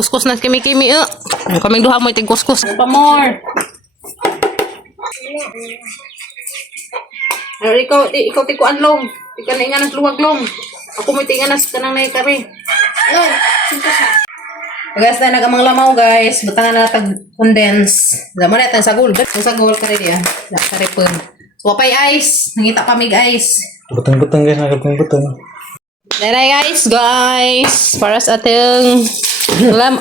Kuskus na kimi-kimi. Kaming duha mo itig kuskus. Pa more. Pero ikaw ti ko anlong. Tika na inganas luwag-long. Ako mo tinganas kanang nay kare. Lord, sinto siya. Guys, na nagamang lamaw guys. Butangan na tag condense. Zaman na tang sagol. Ang sagol kare dia. Kare pun. So pay ice. Nangita pamig ice. Butang-butang guys, nakapang-butang. Daray guys. Para sa ating lam.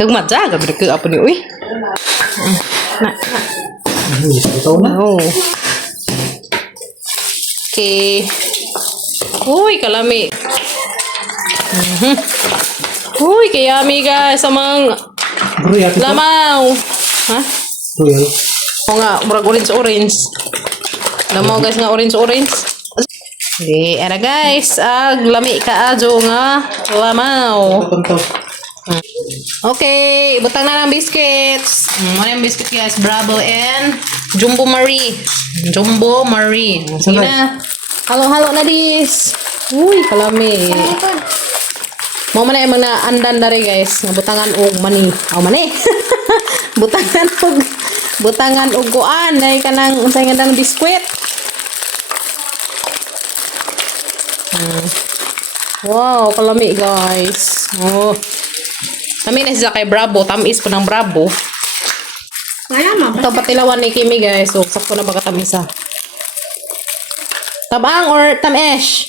Kagmat ja gabi ke apa ni uy. Ito na. Oh. Okay. Uy, kalami. Uy, kayami guys amang Bro, yati ko. lamaw. Ha? Royal. O nga, murag orange. Lamaw guys nga orange. Di, era guys. Lami ka adyo nga lamaw. Pantaw. Okay, butang na ng biscuits. Ano yung biscuit guys? Bravo and Jumbo Marie. Sige na. Halo-halo na dis. Uy, kalami. Mo man ay mga andan na rin guys. Nga butangan og mani. Mani. butangan og kuan. Ay kanang unsay nga ng biscuit. Wow, kalami guys. Oh. Kami na siya kay Bravo. Tamis po ng Bravo. Kaya ma. Ito patilawan ni Kimi guys. So, sakto na baka tamisa. Tabang or tamesh?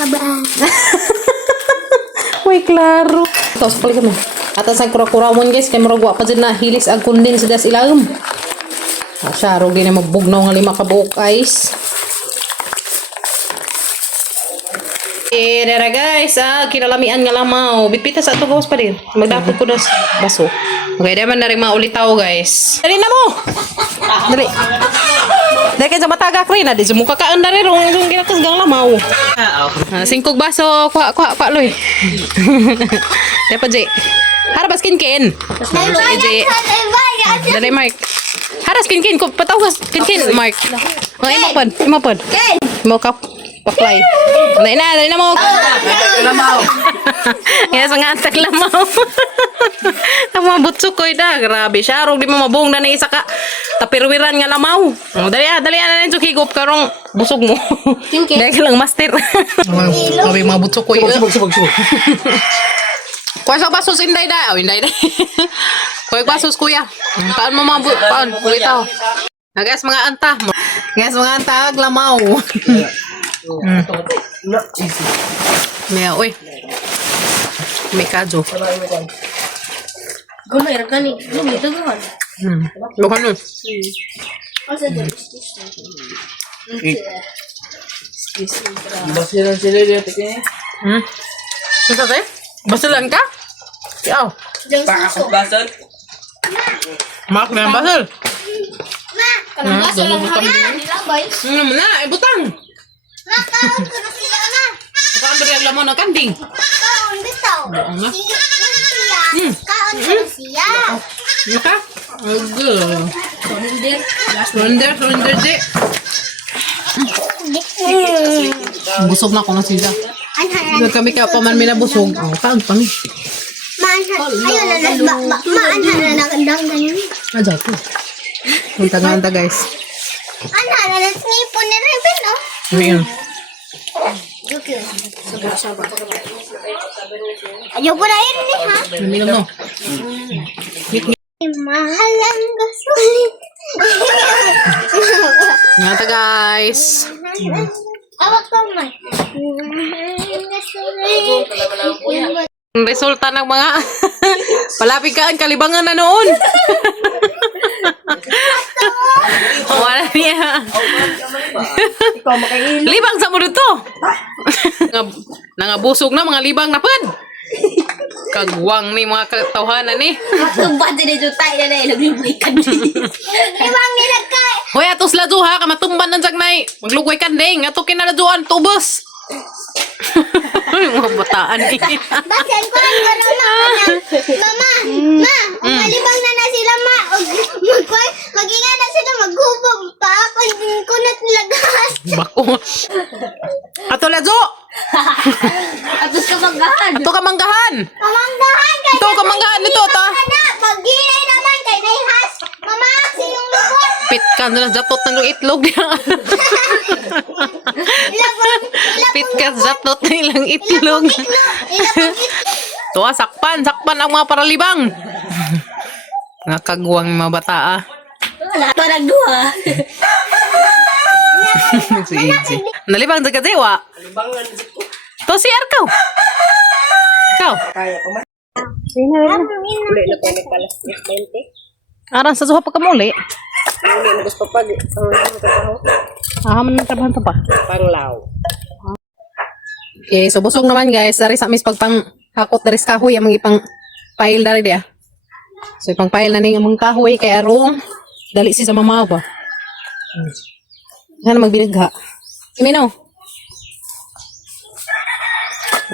Tabaan. Uy, klaro. Ito, sapali kami. At sa kura-kuramon guys. Kaya maragwa pa dyan na hilis ang kundin sa das ilagam. Siya, rugi na magbugnaw nga 5 kabuok ice. Dara guys, kinalamian nga lamaw. Bitpita sa ato gawas pa din. Magdapot ko das baso. Okay, daman na rin maulitaw guys. Dali na mo! Dali. Dali kayo sa matagak rin. Di sumuka ka ang dari rong yung ginakas gang lamaw. Singkog baso. Kwa, loy. Dali pa, Jay. Harap kin-kin. Dali, Mark. Haras kin-kin. Pataw ka kin-kin, Mark. Imapod. Mo ka paklay. Dali na mo. Lamaw. Yes, nga antag lamaw. Ang mga butsok ko da. Grabe siya. Rog di mo mabung na isa ka. Tapirwiran nga lamaw. Dali na yung higop karong busog mo. Dali ka lang master. Grabe mga butsok ko. Subag. Kuha sa basos, inday da. Inday da. Kuha basos, kuya. Kaan mo mga paan. Kulitaw. Guys, mga anta. Guys, mga anta. Lamaw. Maya, uy. May kadyo. Gano'n, ergani. Gano'n, ito gano'n. Bukan nun. Basiran sila dito kaya. Ito sa'yo? Basilan ka? Yaw. Basal. Mark na yung basal. Kanang gaso lang harian, nilabay. Ano mo na? Ibutang. Nakaon ko na sila na. Saan ba rin lamon ng kanding? Kaon bitaw. Oo nga. Siya. Kaon ko na siya. Ano ka? Agul. Surrender, J. Busog na ako na sila. Nag kami ka pa man minabusog. Taon pa mi. Ayun na, maanha na nagandang ganyan. Adyo ko. Punta guys. Anha na nasnipon ni Reben, no? Ngayon. Ayaw ko na yun, ha? Naminom no. Mahal ang gasolin. Ngata guys. Awak ka man. Mahal ang gasolin. Ang resulta ng mga palapit ka ang kalibangan na noon. Wala niya. Libang sa mo dito. Nangabusog na mga libang na pad. Kagwang ni mga katawhanan ni. Matubad din ito tayo na naglugay ka din. Ibang nilagkay. Hoy atos ladyo ha, kamatumban ng jagnay. Maglugway kanding, ato kinaladuan tubos. Mga bataan eh. Basen ko ang karoon na. Mama, umalibang na sila ma. Mag-inga na sila maghubog pa. Kunat lagas. Bako. Ato ladyo. Atos ka manggahan. Ato ka manggahan. Mamanggahan kay Ito, kamanggaan nito, ta. na. Pagginay naman kay Naihas. Mamaaksi yung lubot. Pit ka na jatot na ng itlog. Pit ka jatot na ilang itlog. Ilapag Tuwa, sakpan ang mga paralibang. Nga kagwang mga bata ah. Wala pa nagduha. Sige. Nalibang sa kasewa. Libangan dito. To si Arkaw. Ikaw. Kaya pa man. Uli na Pwede pala 20. Aran sa suha pa ka muli. Uli na gusto pa. Ang trabaho. Man ng trabaho to pa. Panglaw. Okay, so busog naman guys. Dari sa mis pagpang hakot dari sa kahoy among ipang pile dari dia. So ipang pile na ning among kahoy kay arong dali si sa mama ba. Nga na magbinagha. Iminaw.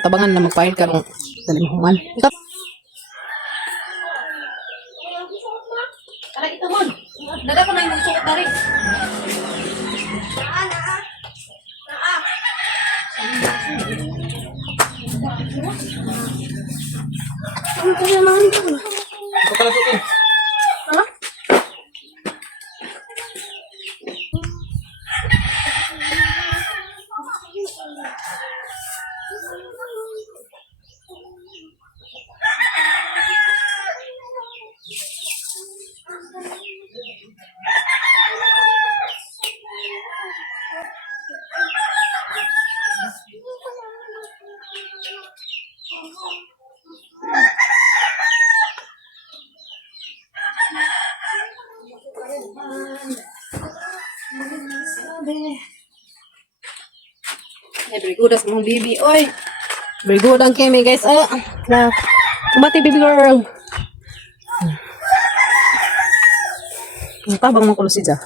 Tabangan na mag-pile ka nung dali mo man. Tara ito mo. Dada ko na yung suot dari. Very good as mong baby. Oy. Very good ang kemi guys. Oh. Na. Kumati baby girl. Ang tabang mo kulo si Ja.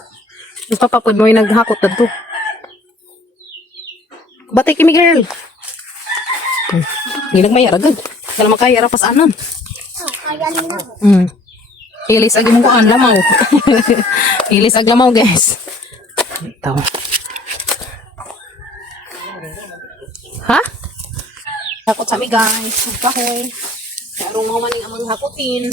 Ang papapod mo yung naghakot na to. Bati kemi girl. Hindi nagmayara agad. Kala makayara pas anon. Kaya nila. Ilis ag mo kuan lamaw. Ilis ag lamaw guys. Ito. Ha? Hakot sa mi guys. Kahoy. Karong mo man ang amang hakotin.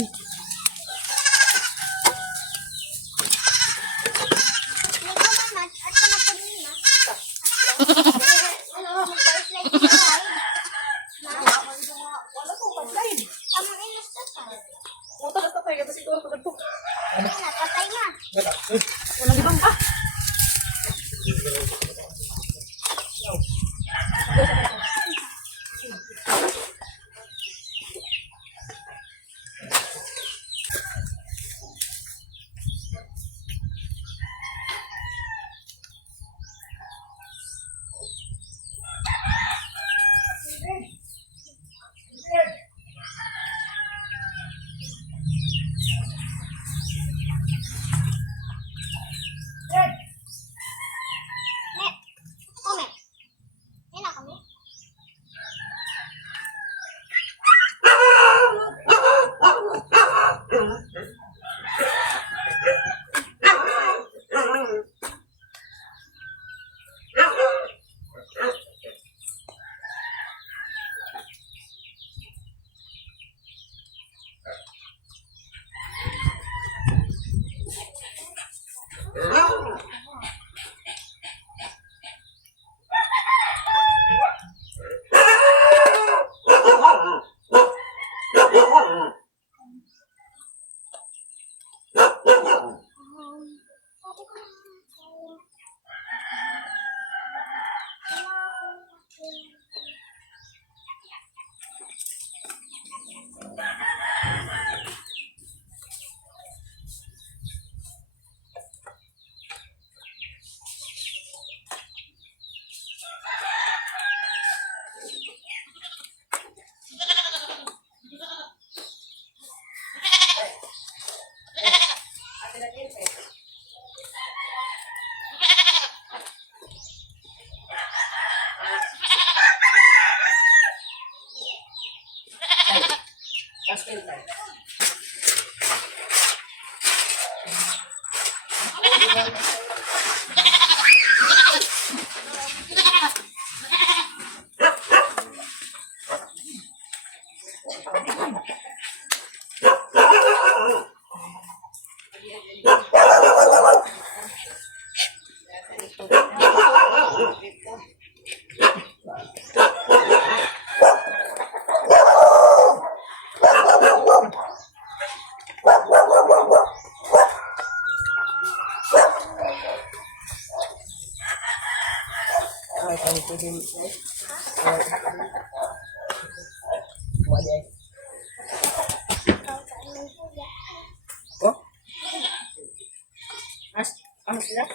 Ano sila?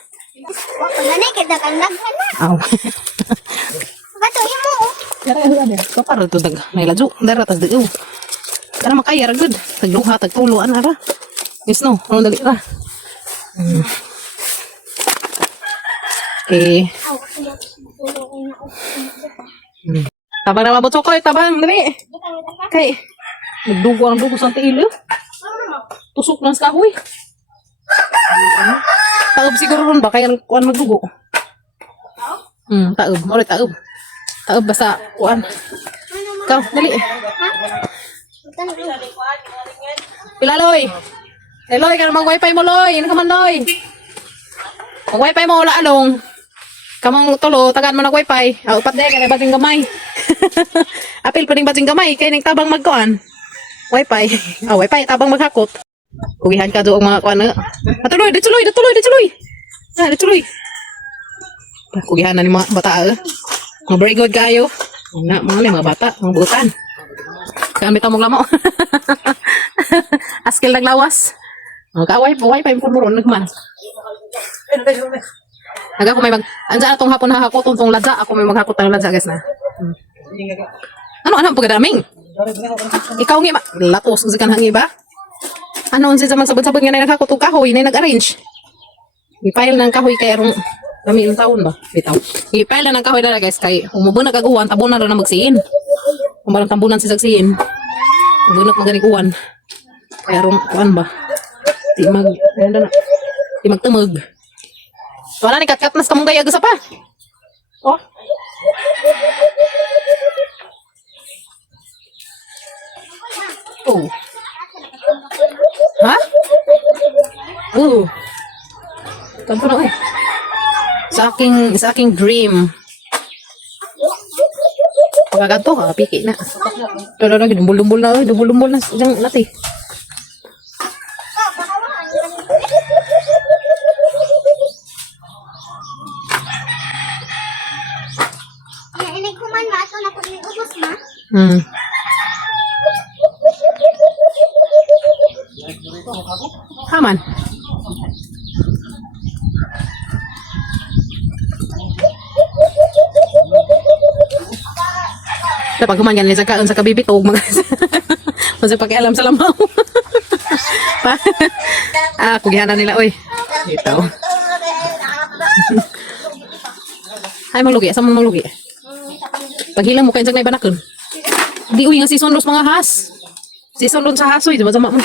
Wa ko na kita kang daghan na. Aw. Bato imo. Yara ano. Kaparo to dag. Nailaju. Dara tas diu. Dara makaya ra good. Tagluha tagtuluan ara. Yes no. Ano dali ra. Okay. Aw, kaya tulo ina. Tabang na mabot ko tabang dali. Kay nagdugo ang dugo sa tiil. Tusok lang sa kahoy. Taob siguro ron ba kaya kuan magdugo. Taob, mori taob. Taob basta kuan. Ikaw, dali. Pila loy. Loy, ka mag-wifi mo loy. Ano ka man loy? Mag-wifi mo wala along. Kamang tulo, tagaan mo nag-wifi. Upat de, kaya bating gamay. Apil pa ning bating gamay, kaya ning tabang magkuan. Wifi. Wifi, tabang maghakot. Kugihan ka doon mga kuan na. Datuloy. Datuloy. Kugihan na ni mga bata. Mga very good kayo. Mga bata, mga butan. Gamit ang mong lamo. Askil naglawas. Wifi po mo ron nagman. Naga ko may andyan atong hapon hahakot tong ladza. Ako may maghakot ng ladza guys na. Ano pagdaming? Ikaw nga latos kasi kanang iba. Ano unsa man sabod-sabod nga na naghakot og kahoy na nag-arrange. I-file ng kahoy kay rong kami yung taon ba? Bitaw. I-file na ng kahoy na guys kay umubo na kaguwan tabunan ra na magsiin. Kumarang tambunan si sagsiin. Bunot maganikuan. Kaya rong kuan ba? Di magtumog. Wala ni kat-kat nas kamong gayag sa pa. Oh. Oh. Ha? Tanto na eh. Sa aking dream. Pagkaganto ka, piki na. Dumbul-dumbul na. Dumbul-dumbul na. Diyan natin. Ini kuman mato na ko ubos ma. Haman. Dapat kumain sa kaon sa kabibitog mga. Masih pakialam sa lamaw. Kugihanan nila oy. Dito. Ay maglugi, asa mo maglugi? Paghilang mo kayo sa ibanakon. Di uy nga si Sonros mga has. Si Sonros sa hasoy, sama-sama mo.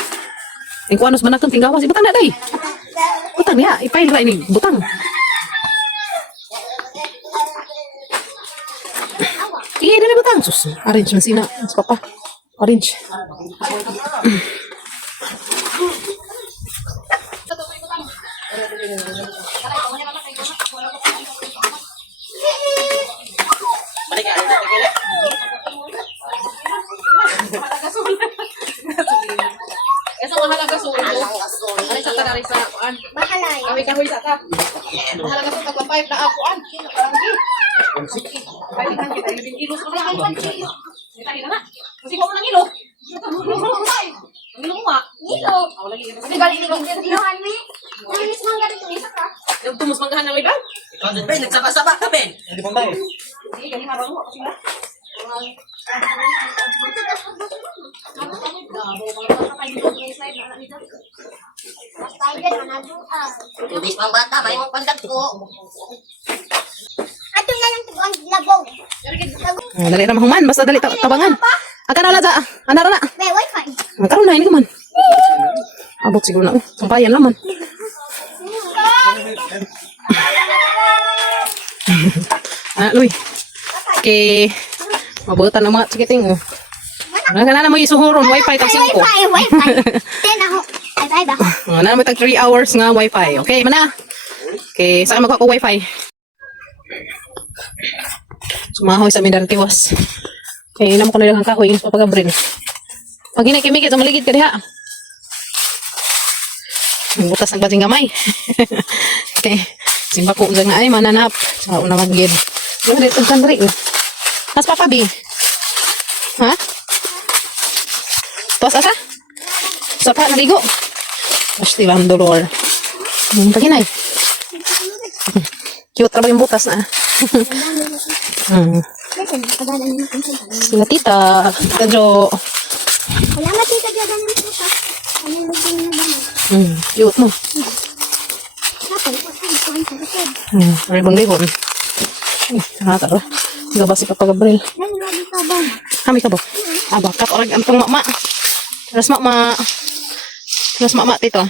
Ang kuanos manakon tinggawas, ibutang na day. Butang ya, ipail ra ini, butang. Iya, dili butang. Sus, arrange na sina. Mas papa. Arrange. Esa mahalaga sulo. Ari sa tanari sa kuan. Bahalay. Kahoy sa ka. Mahalaga sa tagpapay na akuan. Pwede kan kita yung kilos mo na. Kita na. Kasi mo nang ilo. Ilo mo ah. Ilo. Kasi gali ilo. Ilohan mi. Nanis man ganito isa ka. Yung tumus manggahan ng iba. Ben, nagsaba-saba ka, Ben. Hindi pa tayo. Sige, ganyan harang mo. Kasi na. Tudis pang bata, may mga pandag ko. Ato na lang tugang labong. Dali na mahuman. Basta dali tabangan. Akan na ladza. Anara na. May wifi. Karon na ini man. Abot siguro na. Sampayan laman. Luy. Okay. Mabutan ang mga chikiting mo. Nagana mo isuhuron wifi tag 5. Wifi. Ten ako. Ay, ako. Na mo tag 3 hours nga wifi. Okay, mana. Okay, saan magkuha ko wifi? Sumahoy sa midang tiwas. Okay, inam ko na lang ang kahoy sa pagabrin. Pag hinay-kimikit sa maligid ka diha. Ang butas ng bating gamay. Okay. Simba ko dyan nga ay mananap. Sa una magigid. Yung dito kan rin. Mas papabi. Ha? Tuwas asa? Sapa naligo. Basti ba ang dolor? Paginay. Cute na ba yung butas na? Sila tita. Tita Jo. Salamat tita Jordan ng pusa. Ano yung magiging na ba? Cute mo. Ribon-ribon. Nakakaro. Hindi ba si Papa Gabriel? Kami ka ba? Aba, kaparag ang pang mama. Terus mama. Terus mama tito.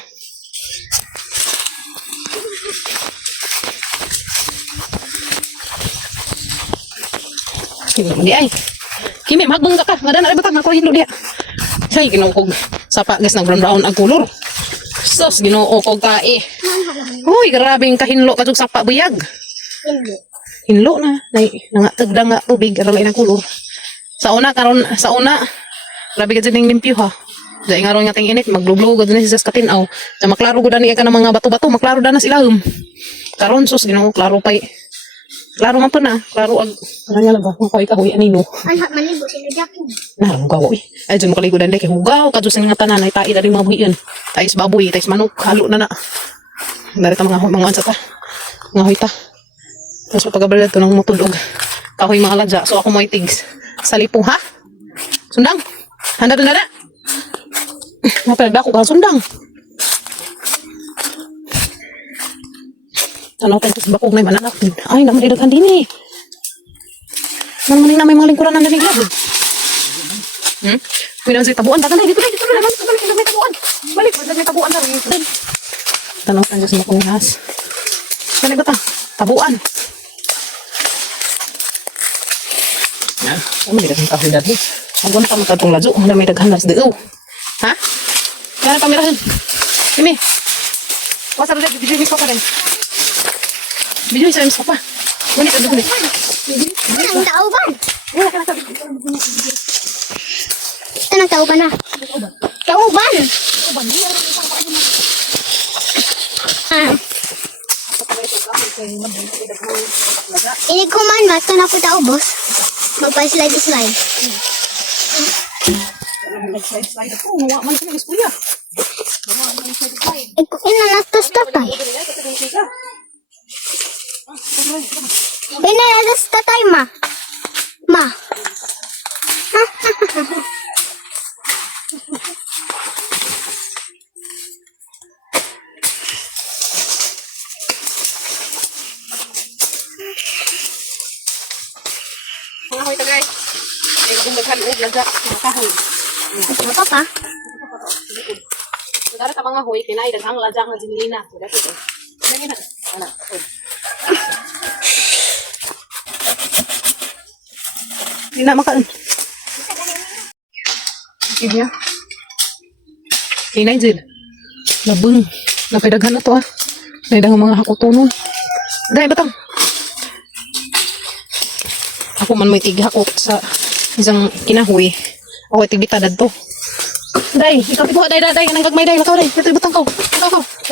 Hindi ay. Kimi, magbangga ka. Madana rin batang. Ako hilo diya. Siya ginuukog. Sapa, guys, nag-brown ang kulor. Sos, ginuukog ka eh. Uy, grabing kahinlo ka sapa buyag. Hinlo na. Nangatagda nga tubig. Aralay ng kulor. Sa una, grabe ka dyan limpyo ha. Dahil nga ron nga ting init, maglublo ka dyan sa katinaw. Sa maklaro ko dani ka ng mga bato-bato, maklaro na sila. Karon sus, ginoo, klaro pa klaro man po na. Klaro ag, ano nga lang ba? Kahoy anino. Anak maligo sila Jackie. Narang kahoy. Ay, dyan mo kaligudan de, kay hugaw, kadyo sa nga tanan, ay tai na rin mga buhiyan. Tais baboy, tais manok, halo na. Dari ta mga ansa ta. Mga hoy ta. Tapos pagkabalad to ng mutulog. Kahoy mga ladya, so ako mo itigs. Sa lipo, ha? Sundang? Handa doon na na? Mapalagda ko ka, sundang. Tanaw tayo sa bakog na yung mananak. Ay, naman idaghan din eh. Naman na may mga lingkuran na nalinglag. May naman sa tabuan. Dagan na, dito na. Balik, may tabuan. Balik, may tabuan na rin. Tanaw tayo sa bakog na has. Balik ba ta? Tabuan. Yan. Ano may dagang kahoy dati? Ang guna ka magkatong ladyo. Ang may daghan na sa diyo. Ha? Kaya kamerahan. Kimi. Wasar ulit. Video miss ko pa rin. Video miss ko pa. Gunit. Anong tauban? Anong tauban na? Tauban? Inig ko man, basta na po taubos. Magpa-slide. Slide ako. Huwa man siya. Gusto niya. Ina natas tatay. Ina natas tatay, ma. Ma. Mga hoy tagay. Ay, gumaghan og laga. Mga kahoy. Ano pa pa? Dara ta mga hoy kinay daghang lajang nga jinilina. Dati to. Ano na? Ana. Hindi na makaan. Sige ya. Kinay jid. Labong. Napidaghan na to ah. Naidang mga hakutunon. Dahil batang. Ako man may tighakot sa isang kinahoy. Ako ay tigbitadad to. Day, ikaw tibuha, day, kanang gagmay, day, lakaw, day, ito'y butang ka,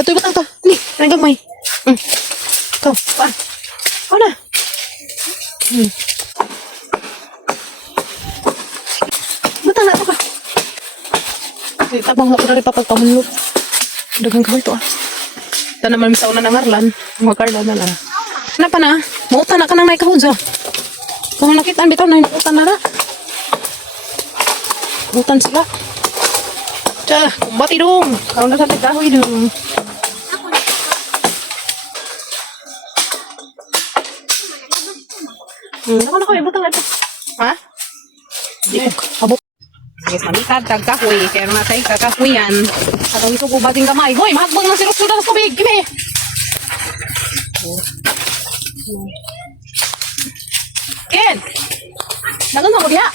ito'y butang ka, hindi, kanang gagmay. Ikaw, paan? Ikaw na. Butang na ito ka. Tabang ako na rin papagpamunlot. Dagang kawal to ah. Ito naman sa una ng Arlan, mga Carla na lang. Ano pa na? Mautan na ka nang naikahod sa. Kung nakitaan, bitaw na, mautan na na. Mautan sila. Tiyan, kumbati dong. Kalau na sa kahoy dong. Ako na kayo, butang ito. Ha? Di ko, habok. Yes, mamitad, kagkahoy. Kaya na tayo, kakahoyan. At ang ito gubating kamay. Hoy, mahagbang ng sirok sudan sa tubig. Kime! Ken! Nagun mo diha.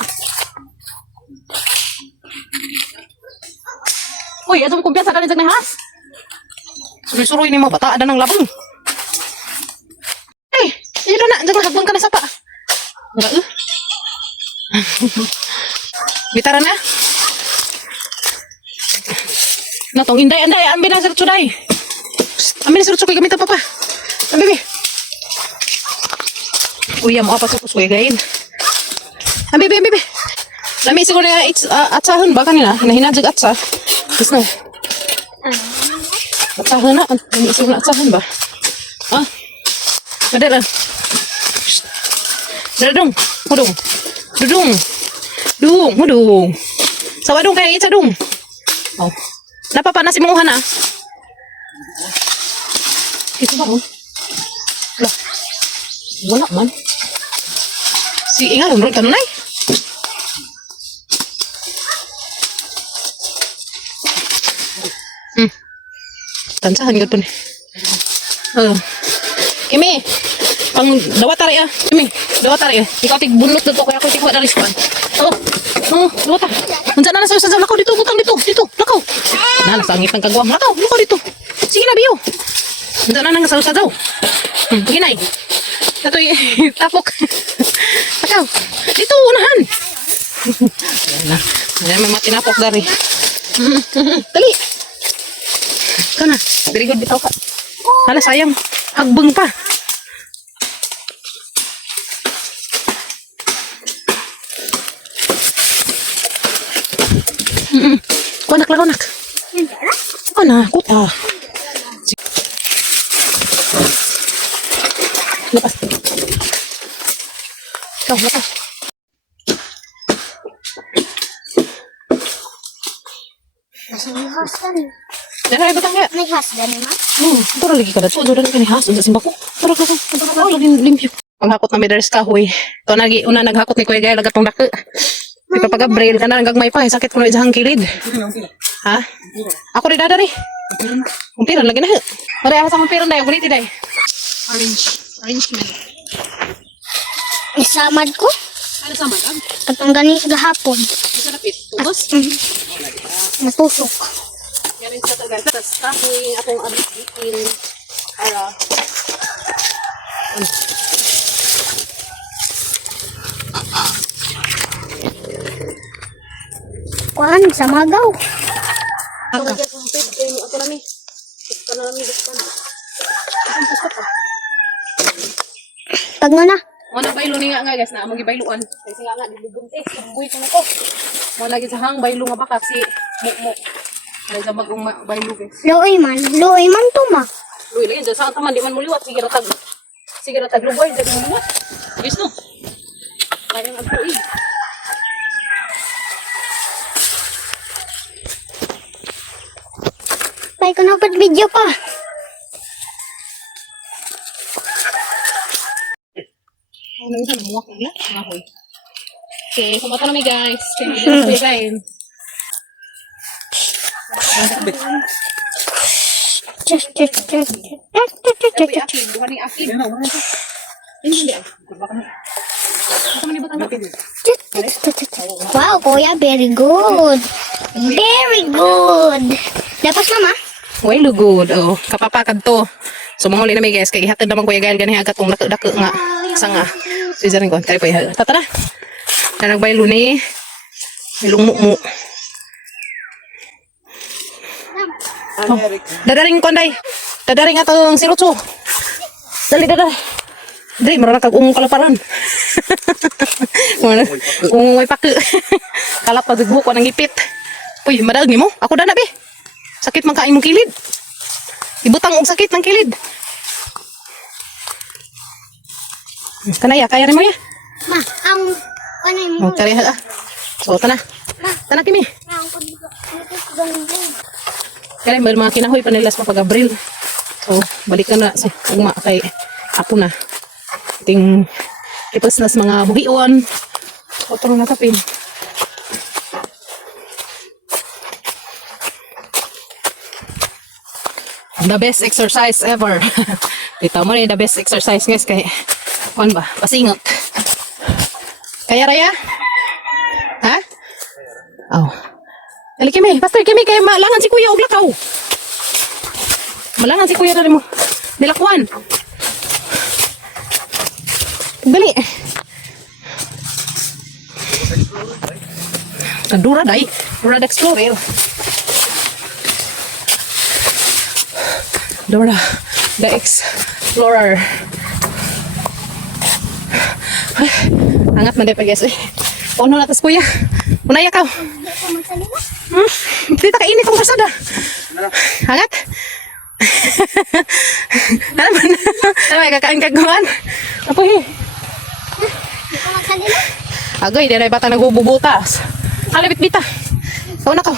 Uy, atong kumpiyansa ka rin sa nahas. Suroy-suroy ni mo, bata, ada ng labong. Ay, yun na, dyan hagbang ka na sa pa. Bitaran na. Natong inday, ambil na sirutso day. Ambil na sirutso kay gamit papa. Ambil, ambil. Uy, mo apa sa kusoy gain. Ambil, ambil, ambil. Lami siguro na atsahon ba kanina? Nahinadjag atsa. Yes na. Atsahon na. Lami siguro na atsahon ba? Ah. Madara. Dadong. Mudong. Dudung. Dung. Mudong. Sawa dong kaya itsa dong. Oh. Napapa na si Munguhan ah. Ito ba oh? Wala. Wala man. Si Inga, lumrod ka nun ay. Tansahan yun po ni. Kimi, pang dawatari ah. Kimi, dawatari ah. Ikaw tigbunot na to, kaya ako tigwa na rispan. Dawata. Unsa na sa lakaw dito, butang dito, lakaw. Nasangit ng kagwang. Lakaw dito. Sige na, Biyo. Unsa na sasaw. Ginay. Ito'y tapok. Lakaw. Dito, unahan. Ayan na. Ayan, may matinapok dari. Dali. Ikaw na. Very good, bitaw ka. Hala, sayang. Hagbeng pa. Kuanak. Kuta. Lepas. Lepas. May husband. Jangan ibutang ya. May husband ma? Tara lagi kada to, doon kani has unsa simba ko. Tara limpyo. Panghakot na medres kahoy. To nagi una naghakot ni Kuya Gay lagatong dako. Di pa pagabril kana gagmay pa sakit kuno sa kilid. Ha? Ako rin dadari. Umpiran lagi na. Mara sa umpiran dai, guniti dai. Orange man. Isamad ko. Ano sa man? Katong gani gahapon. Isa lapit. Tubos. Natusok. Yan sa tagal. Tapos kahoy akong abitin para Kuan sa magaw. Ako lami. Pag na. Mana baylo ni nga guys na among gibayluan. Kasi nga dibuntis, buhi ko nako. Mo lagi sa hang baylo nga baka si mo. Dahil sa bagong baylo guys. Luoy man to ma. Uy, lagi sa taman di man muliwat sige ratag. Sige ratag luboy dali mo na. Yes no. Kaya nga tuig. Pay ko na pag video pa. Ano yung muwak na? Mahoy. Okay, kumata na mi guys. Okay, guys. Bukan ni akin. Wow, kuya, very good. Very good. Dapat mama? Way good. Oh, kapapakad to. So manguli na mi guys kay ihatid naman Kuya Gael gani agad tong dako nga sanga. Sizarin ko kay pa iha. Tara. Na nagbaylo ni ilungmo. Dadaring ko nday. Dadaring atong sirutso. Dali. Dali marana kag kalaparan. Kung may pake. Kalap pag buko nang gipit. Uy, madag nimo? Ako dana be. Sakit man kain mong kilid. Ibutang og sakit ng kilid. Kanaya, kaya rin mo ya? Ma, ano yung Oh, kaya ha. So, tana. Tana kimi. Kaya may mga kinahoy pa nilas mapag-abril. So, balikan na sa ugma kay apo na. Ting ipas nas mga buhion. O, tarong natapin. The best exercise ever. Dito mo rin the best exercise guys kay kuan ba? Pasingot. Kaya raya? Ha? Oh. Dali kimi, Pastor Kimi kay malangan si Kuya og lakaw. Malangan si Kuya dali mo. Dilakwan. Dali. Dura dai. Dura Explorer. Dora, the explorer. Ay, angat man din pa guys. Puno na tas kuya. Unaya ka. Dito kainit ang kasada. Angat. Ano ba na? Ano may kakain kagawan? Apo eh. Hindi ko magsalina. Agay, di na bata nagbubutas. Halabit bita. Kau na ka.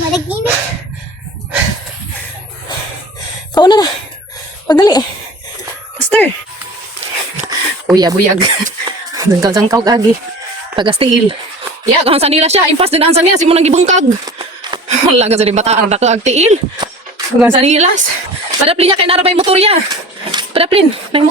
Malag-init. Kau na na. Pagdali eh. Master. Kuya, buyag. Dangkal-dangkaw gagi. Taga-steel. Ya, kahansan nila siya. Impas din hansan niya. Simunang gibungkag. Wala ka sa bataan na kaagtiil. Kahansan nilas. Padaplin niya kay narabay motor niya. Padaplin. Nang